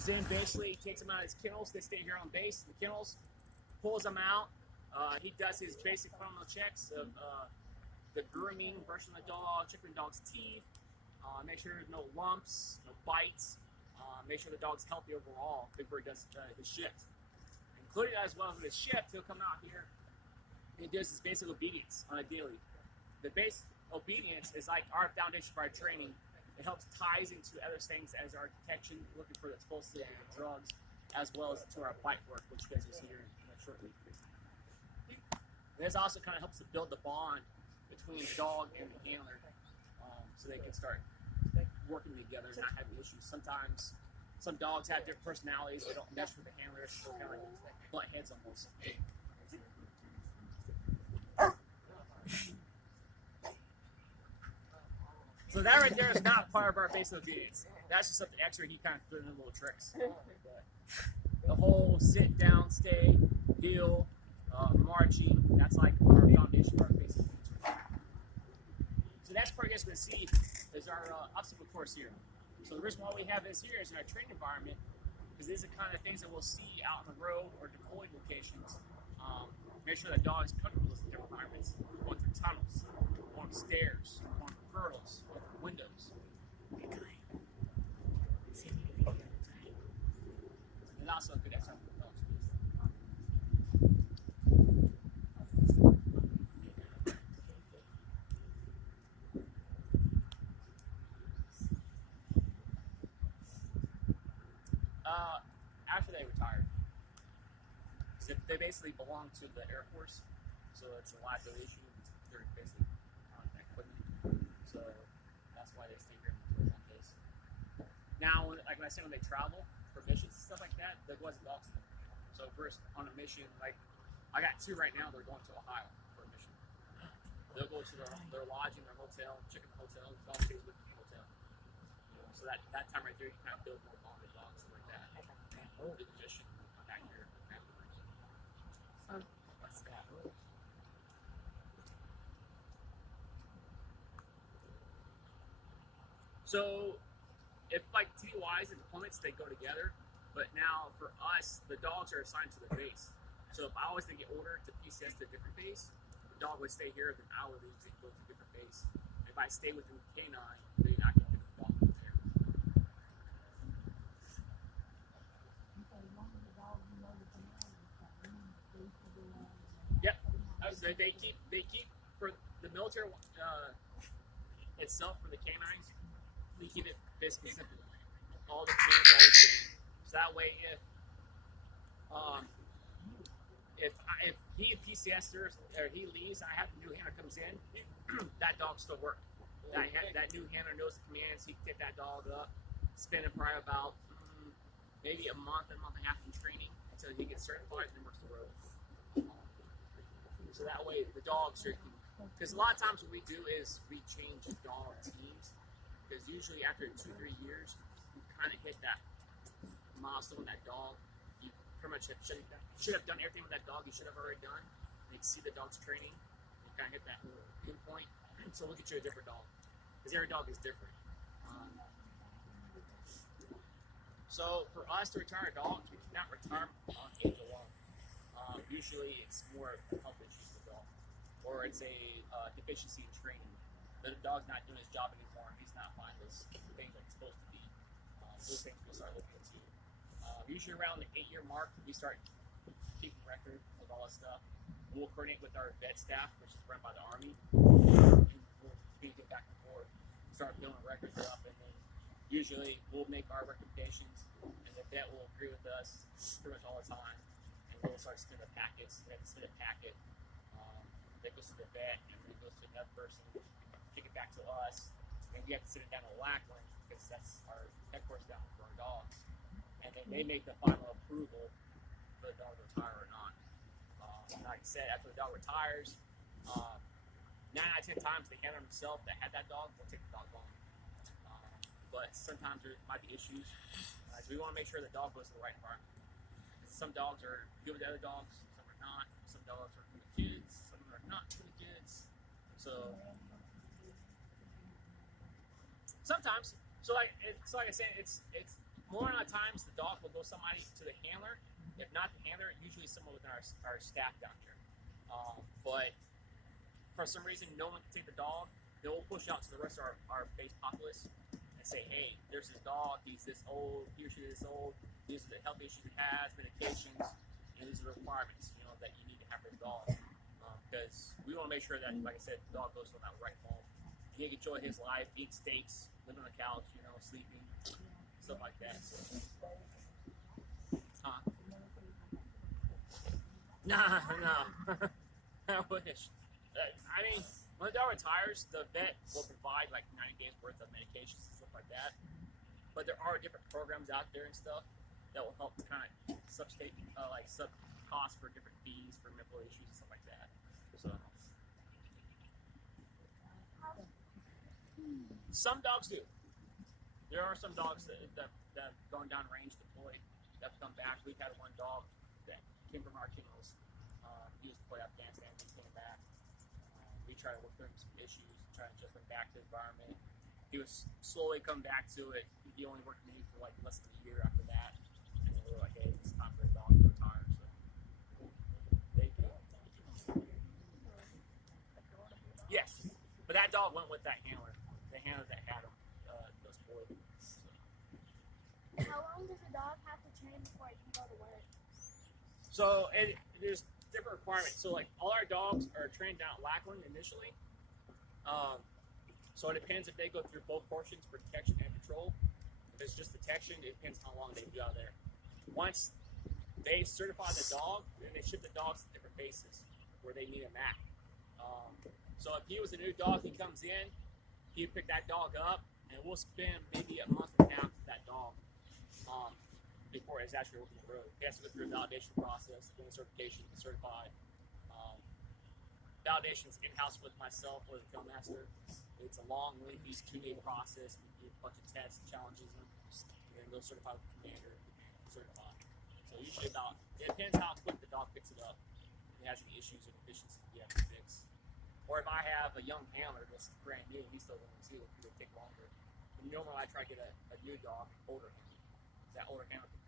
comes in, basically takes them out of his kennels. They stay here on base. The kennels, pulls them out. He does his basic fundamental checks of the grooming, brushing the dog, checking the dog's teeth, make sure there's no lumps, no bites, make sure the dog's healthy overall before he does his shift. Including as well with his shift, he'll come out here and he does his basic obedience on a daily. The base obedience is like our foundation for our training. It helps ties into other things as our detection, looking for the explosive drugs, as well as to our bite work, which you guys will see here shortly. This also kind of helps to build the bond between the dog and the handler, so they can start working together and not having issues. Sometimes some dogs have different personalities. They don't mesh with the handlers. So they're kind of like butt heads almost. So that right there is not part of our basic obedience. That's just something extra he kind of threw in little tricks. The whole sit down, stay, heel, marching, that's like our foundation for our basic obedience. So that's part you guys are going to see is our obstacle course here. So the reason why we have this here is in our training environment, because these are the kind of things that we'll see out on the road or deployed locations. Make sure that dog is comfortable with different environments, going through tunnels, going stairs, going through hurdles, going through windows. And also a good exercise for dogs. After they retired, so they basically belong to the Air Force, so it's a liability issue. They're basically on that equipment, so that's why they stay here on base. Now, like when I say when they travel for missions and stuff like that, there was dogs in them. So first on a mission, like I got 2 right now, they're going to Ohio for a mission. They'll go to their lodging, their hotel, check in the hotel, dog stays with the hotel. So that time right there, you kind of build more bond with dogs, stuff like that. The magician back here afterwards. What's that? So, if like TDYs and deployments, they go together, but now for us, the dogs are assigned to the base. So if I was to get ordered to PCS to a different base, the dog would stay here, then I would leave and go to a different base. If I stay within the K9, then I can pick the dog from there. Yep. So they keep for the military itself for the canines. We keep it basically simple. All the canines are always sitting. So that way, if he PCS or he leaves, I have a new handler comes in, that dog still works. That new handler knows the commands. He can take that dog up, spend it probably about maybe a month and a half in training until he gets certified and then works the road. So that way the dogs are, because a lot of times what we do is we change dog teams, because usually after 2-3 years you kind of hit that milestone with that dog. You pretty much should have done everything with that dog you should have already done. You can see the dog's training, you kind of hit that pinpoint, so we'll get you a different dog, because every dog is different. So for us to retire dogs, we cannot retire on age alone. Usually it's more health issues with the dog, or it's a deficiency in training. The dog's not doing his job anymore. He's not finding those things that he's supposed to be. Those things we'll start looking into. Usually around the 8-year mark, we start keeping record of all that stuff. We'll coordinate with our vet staff, which is run by the Army, and we'll communicate back and forth, start building records up, and then usually we'll make our recommendations, and the vet will agree with us pretty much all the time. We'll start spinning the packets. They have to spin a packet that goes to the vet, and then it goes to another person, take it back to us, and we have to sit it down to Lackland, because that's our headquarters down for our dogs. And then they make the final approval for the dog to retire or not. Like I said, after the dog retires, 9 out of 10 times the handler himself that had that dog will take the dog home. But sometimes there might be issues. So we want to make sure the dog goes to the right environment. Some dogs are good with the other dogs, some are not. Some dogs are good with kids, some are not good with kids. So sometimes, so like I said, it's more than times the dog go somebody to the handler. If not the handler, usually someone within our staff down here. But for some reason, no one can take the dog. They will push out to the rest of our base populace and say, hey, there's this dog, he's this old, he or she is this old, these are the health issues he has, medications, and these are the requirements, that you need to have for the dog. Because we want to make sure that, like I said, the dog goes to that right home. He can enjoy his life, eat steaks, live on the couch, sleeping, stuff like that. So, no. I wish. I mean, when the dog retires, the vet will provide like 90 days worth of medications and stuff like that. But there are different programs out there and stuff that will help kind of sub costs for different fees for medical issues and stuff like that. So some dogs do. There are some dogs that going down range deployed that come back. We've had one dog that came from our kennels. He was deployed Afghanistan and he came back. We tried to work through some issues, try to adjust him back to the environment. He was slowly coming back to it. He only worked with me for like less than a year after that. And then we were like, hey, it's time for the dog to retire. So they did. Yes. But that dog went with that handler. The handler that had him was deployed. How long does a dog have to train before it can go to work? So there's different requirements. So like all our dogs are trained down at Lackland initially. So it depends if they go through both portions for detection and patrol. If it's just detection, it depends how long they be out there. Once they certify the dog, then they ship the dogs to different bases where they need them at. So if he was a new dog, he comes in, he'd pick that dog up, and we'll spend maybe a month and a half with that dog before it's actually working the road. He has to go through a validation process, getting certification, certified. Validation's in-house with myself or the field master. It's a long, lengthy 2-day process. We do a bunch of tests, challenges them, and then go certify with the commander, certify. So usually it depends how quick the dog picks it up. If it has any issues or deficiencies we have to fix. Or if I have a young handler that's brand new, he's still going to see it, it'll take longer. And normally I try to get a new dog, older handler. That older handler can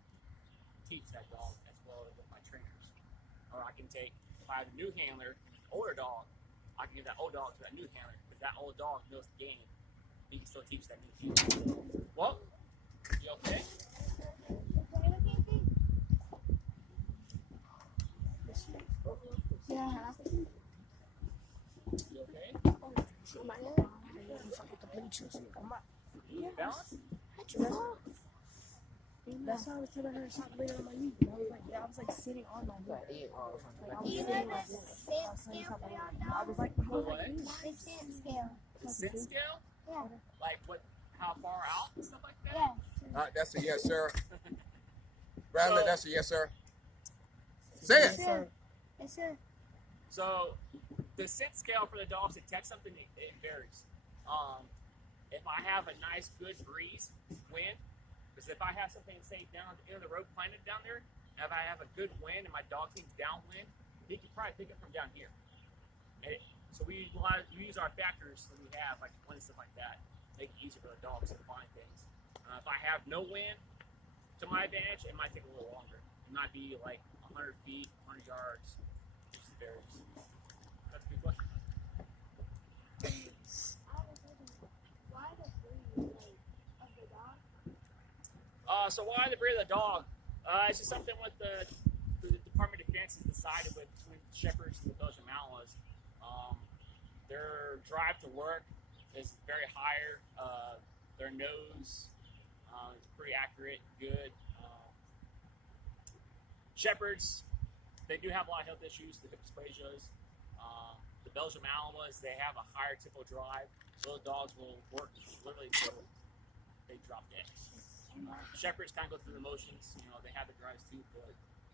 teach that dog as well as with my trainers. Or I can take, if I have a new handler, older dog, I can give that old dog to that new handler. If that old dog knows the game, he can still teach that new handler. So, well, you okay? Yeah. You okay? Balance? That's why I was telling her to stop laying on my knee. I was like sitting on my knee. Do you know the scent scale for your dog? What? The scent scale. The scent scale? Yeah. Like how far out and stuff like that? Yeah. That's a yes, sir. Bradley, that's a yes, sir. Say it. Yes, sir. Yes, sir. So the scent scale for the dogs to detect something, it varies. If I have a nice, good breeze, wind, because if I have something, say, down at the end of the road planted down there, and if I have a good wind and my dog seems downwind, he can probably pick it from down here. So we use our factors that we have, like wind and stuff like that, make it easier for the dogs to find things. If I have no wind to my advantage, it might take a little longer. It might be like 100 feet, 100 yards. It just varies. That's a good question. Why the breed of the dog? So why the breed of the dog? It's just something with the Department of Defense has decided with between Shepherds and the Belgian Malinois. Their drive to work is very higher. Their nose is pretty accurate, good. Shepherds, they do have a lot of health issues, the hip dysplasias. The Belgian Malinois, they have a higher tempo drive. So those dogs will work literally until they drop dead. Shepherds kind of go through the motions, they have the drives too, but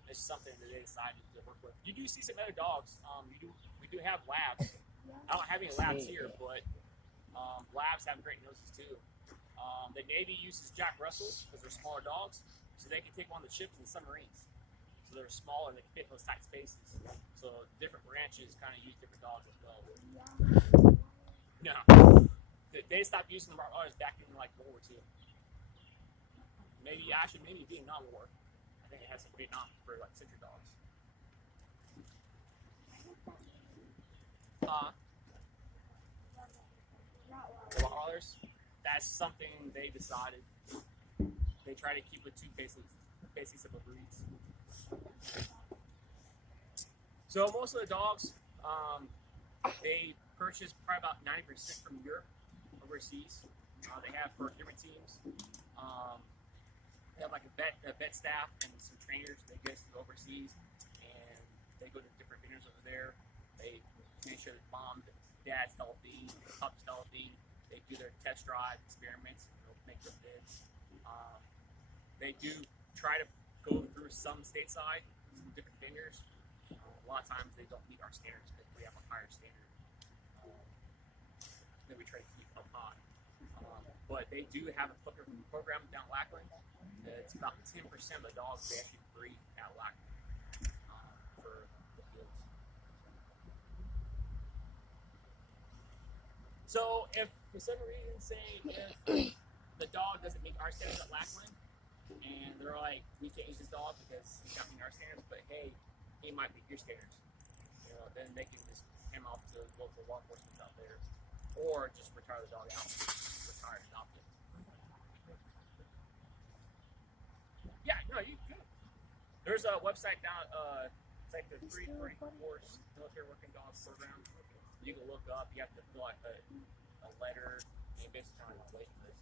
it's something that they decided to work with. You do see some other dogs. We do have labs. I don't have any labs here, but labs have great noses too. The Navy uses Jack Russells because they're smaller dogs, so they can take on the ships and submarines. So they're smaller, they can fit in those tight spaces. So different branches kind of use different dogs as well. No, they stopped using them back in like World War II. Maybe Vietnam War. think it has some Vietnam for like cinder dogs. The Rottweilers, that's something they decided. They try to keep with two basically simple breeds. So most of the dogs, they purchase probably about 90% from Europe, overseas. They have procurement teams. They have like a vet staff and some trainers. They get to overseas and they go to different vendors over there. They make sure the mom, the dad's healthy, the pup's healthy. They do their test drive experiments and they'll make their bids. They do try to go through some stateside, some different vendors. A lot of times they don't meet our standards because we have a higher standard that we try to keep up high. But they do have a program down Lackland. It's about 10% of the dogs they actually breed at Lackland for the fields. So if for some reason, say if the dog doesn't meet our standards at Lackland, and they're like, we can't use this dog because he's not meeting our standards, but hey, he might meet your standards. You know, then they can just hand him off to local law enforcement out there, or just retire the dog out, retire and adopt it. Yeah, no, you could. There's a website down, it's like the 344 Military Working Dogs Program. You can look up. You have to fill out a letter, and basically kind of like a waiting list.